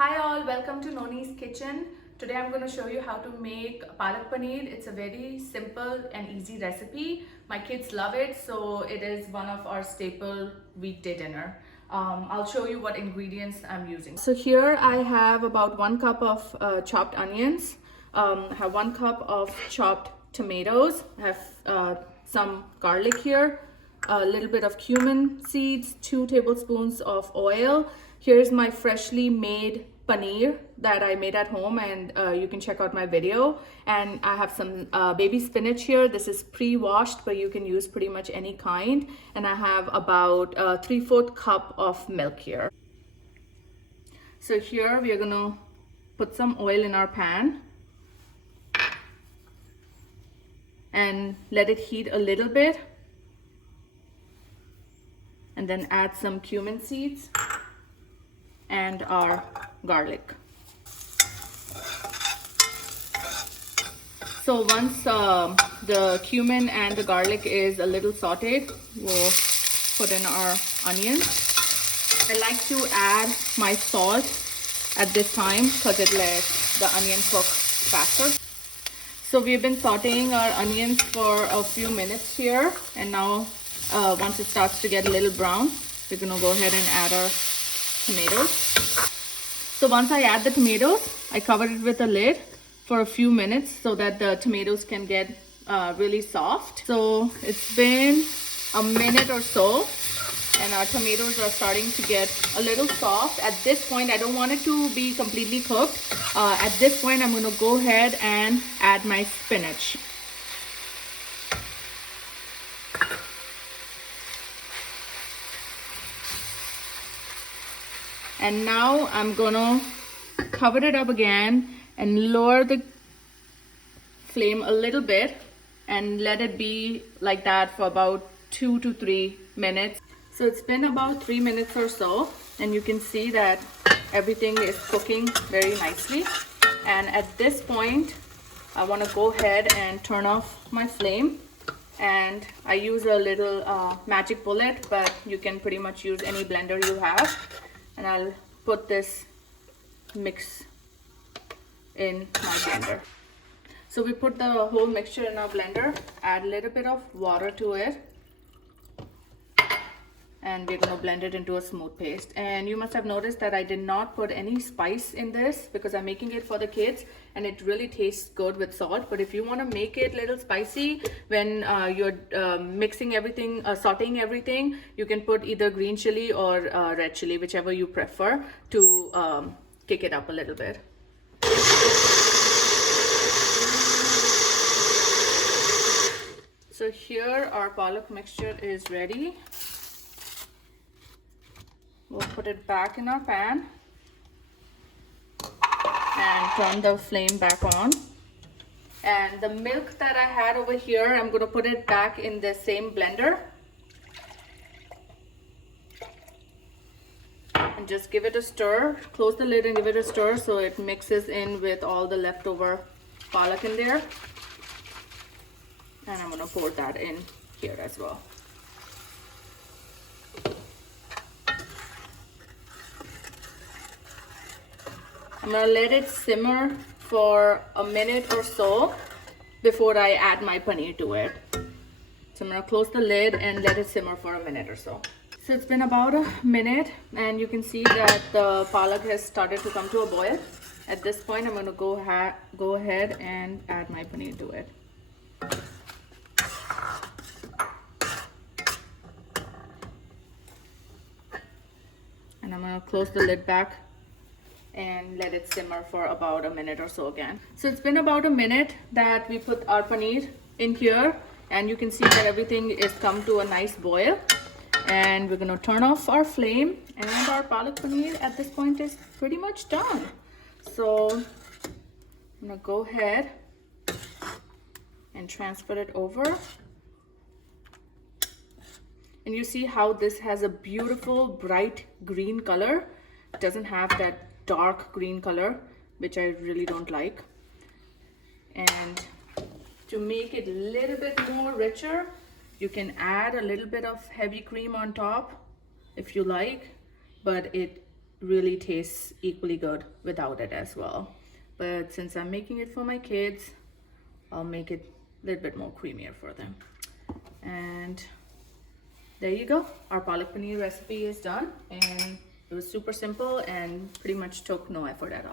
Hi all, welcome to Noni's kitchen. Today I'm going to show you how to make Palak Paneer. It's a very simple and easy recipe. My kids love it, so it is one of our staple weekday dinner. I'll show you what ingredients I'm using. So here I have about 1 cup of chopped onions. I have 1 cup of chopped tomatoes. I have some garlic here, a little bit of cumin seeds, 2 tablespoons of oil. Here's my freshly made paneer that I made at home, and you can check out my video. And I have some baby spinach here. This is pre-washed, but you can use pretty much any kind. And I have about 3/4 cup of milk here. So here we are gonna put some oil in our pan and let it heat a little bit, and then add some cumin seeds and our garlic. So once the cumin and the garlic is a little sauteed, we'll put in our onions. I like to add my salt at this time because it lets the onion cook faster. So we've been sauteing our onions for a few minutes here, and now once it starts to get a little brown, we're gonna go ahead and add our tomatoes. So once I add the tomatoes, I cover it with a lid for a few minutes so that the tomatoes can get really soft. So it's been a minute or so, and our tomatoes are starting to get a little soft. At this point, I don't want it to be completely cooked. At this point, I'm going to go ahead and add my spinach. And now I'm gonna cover it up again and lower the flame a little bit and let it be like that for about 2 to 3 minutes. So it's been about 3 minutes or so, and you can see that everything is cooking very nicely. And at this point, I want to go ahead and turn off my flame. And I use a little magic bullet, but you can pretty much use any blender you have. And I'll put this mix in my blender. So we put the whole mixture in our blender, add a little bit of water to it, and we're going to blend it into a smooth paste. And you must have noticed that I did not put any spice in this because I'm making it for the kids, and it really tastes good with salt. But if you want to make it a little spicy when you're mixing everything, sauteing everything, you can put either green chili or red chili, whichever you prefer, to kick it up a little bit. So here our palak mixture is ready. We'll put it back in our pan and turn the flame back on. And the milk that I had over here, I'm going to put it back in the same blender. And just give it a stir. Close the lid and give it a stir so it mixes in with all the leftover palak in there. And I'm going to pour that in here as well. I'm going to let it simmer for a minute or so before I add my paneer to it. So I'm going to close the lid and let it simmer for a minute or so. So it's been about a minute, and you can see that the palak has started to come to a boil. At this point, I'm going to go ahead and add my paneer to it. And I'm going to close the lid back and let it simmer for about a minute or so again. So it's been about a minute that we put our paneer in here, and you can see that everything is come to a nice boil. And we're going to turn off our flame, and our palak paneer at this point is pretty much done. So I'm going to go ahead and transfer it over. And you see how this has a beautiful bright green color. It doesn't have that dark green color, which I really don't like. And to make it a little bit more richer, you can add a little bit of heavy cream on top if you like, but it really tastes equally good without it as well. But since I'm making it for my kids, I'll make it a little bit more creamier for them. And there you go. Our Palak Paneer recipe is done, and it was super simple and pretty much took no effort at all.